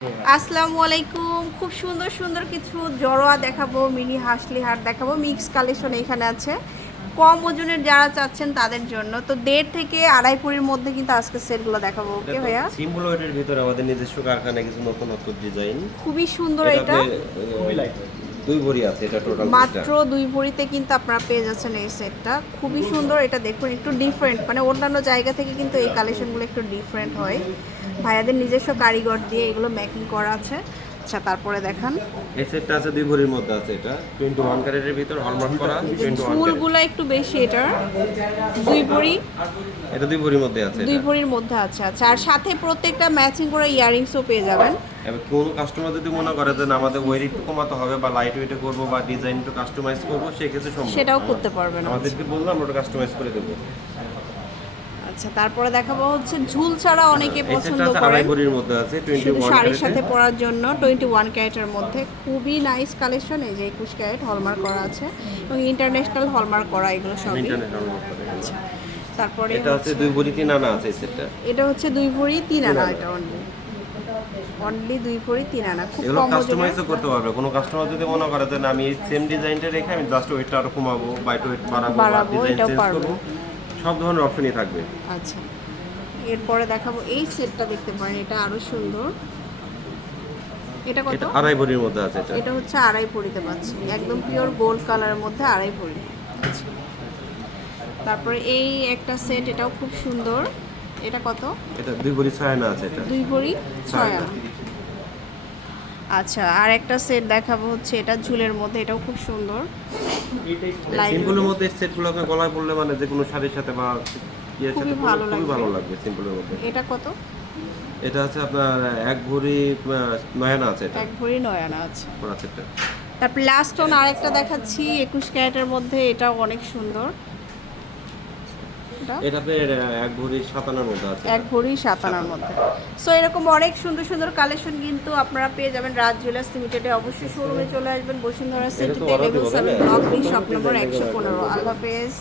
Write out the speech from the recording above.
আসসালামু আলাইকুম। খুব সুন্দর সুন্দর কিছু জড়োয়া দেখাবো, মিনি হাসলি হার দেখাবো, মিক্স কালেকশন এখানে আছে কম ওজনের যারা চাচ্ছেন তাদের জন্য। তো 1.5 থেকে 2.5 ভরির মধ্যে কিন্তু আজকে সেটগুলো দেখাবো। ওকে ভাইয়া, সিম্পল ওয়েটের ভিতরে আমাদের নিজস্ব কারখানায় কিছু নতুন নতুন ডিজাইন। খুবই সুন্দর এটা এটা। দুই ভরি আছে, এটা টোটাল মাত্র 2 ভরিতে কিন্তু আপনারা পেয়ে যাচ্ছেন এই সেটটা। খুবই সুন্দর এটা, দেখুন একটু ডিফারেন্ট, মানে অন্যান্য জায়গা থেকে কিন্তু এই কালেকশনগুলো একটু ডিফারেন্ট হয়। ভাইয়াদের নিজস্ব কারিগর দিয়ে এগুলো মেকিং করা আছে। আচ্ছা, তারপরে দেখান এই সেটটা আছে দুই ভরির মধ্যে আছে, এটা 21 ক্যারেটের ভিতর হলমার্ক করা 21 ক্যারেট। ফুলগুলো একটু বেশি এটার। 2 ভরি, এটা দুই ভরির মধ্যে আছে, 2 ভরির মধ্যে আছে। আচ্ছা, আর সাথে প্রত্যেকটা ম্যাচিং করে ইয়ারিংসও পেয়ে যাবেন। এবার কোন কাস্টমার যদি মনে করে যে না, আমাদের ওয়েট একটু কমাতে হবে বা লাইট ওয়েটে করবো বা ডিজাইন একটু কাস্টমাইজ করবো, সেক্ষেত্রে সম্ভব, সেটাও করতে পারবেন। আমাদেরকে বললে আমরা ওটা কাস্টমাইজ করে দেবো। আচ্ছা, তারপরে দেখাবো হচ্ছে ঝুল ছাড়া অনেকে এই পছন্দ সেটটা আছে করেন, আড়াই ভরির মধ্যে আছে শুধু 21 শাড়ির সাথে ক্যারেটে। পরার জন্য। 21 ক্যারেটের মধ্যে খুবই নাইস কালেকশন। এই যে 21 ক্যারেট হলমার্ক করা আছে এবং ইন্টারন্যাশনাল হলমার্ক করা, এগুলো সবই। ইন্টারনেট হলমার্ক করা। আচ্ছা, তারপরে এটা আছে দুই ভরি 3 আনা আছে এই সেটটা। এটা হচ্ছে 2 ভরি 3 আনা। এটা অনলি অনলি 2 ভরি 3 আনা, খুব এগুলো কম ওজনের। কাস্টমাইজও করতে পারবে। কোনো কাস্টমার যদি মনে করে যে না, আমি সেম ডিজাইনটা রেখে আমি জাস্ট ওয়েটটা আরো কমাবো বা একটু ওয়েট বাড়াবো বা বাড়াবো, ডিজাইন এটাও চেঞ্জ পারবো। করবো, সব ধরনের অপশনই থাকবে। আচ্ছা, এরপরে দেখাবো এই সেটটা, দেখতে পারেন এটা আরো সুন্দর। এটা কত? এটা আড়াই ভরির মধ্যে আছে এটা। এটা হচ্ছে 2.5 ভরিতে পাচ্ছি, একদম পিওর গোল্ড কালারের মধ্যে 2.5 ভরি। আচ্ছা, তারপরে এই একটা সেট, এটাও খুব সুন্দর। এটা কত? এটা দুই ভরি 6 আনা আছে এটা। 2 ভরি 6 6 আনা। আচ্ছা, আর একটা সেট দেখাবো হচ্ছে এটা ঝুলের মধ্যে, এটাও খুব সুন্দর। লাইট সিম্পলের মধ্যে এই সেটগুলো আপনি গলায় পরলে মানে যে কোনো শাড়ির সাথে বা ইয়ের সাথে খুবই ভালো খুবই লাগবে। ভালো লাগবে সিম্পলের মধ্যে। এটা কত? এটা আছে আপনার এক ভরি 9 আনা আছে এটা 1 ভরি 9 আনা আছে। পরা সেটটা। তারপর লাস্ট অন আরেকটা দেখাচ্ছি 21 ক্যারেটের মধ্যে, এটাও অনেক সুন্দর। এটা আপনার এক ভরি 7 আনার মধ্যে আছে। 1 ভরি 7 আনার মধ্যে। সো এরকম অনেক সুন্দর সুন্দর কালেকশন কিন্তু আপনারা পেয়ে যাবেন রাজ জুয়েলার্স লিমিটেডে। অবশ্যই শোরুমে চলে আসবেন, বসুন্ধরা সিটিতে, level 7 block B, shop number 115। আল্লাহ হাফেজ।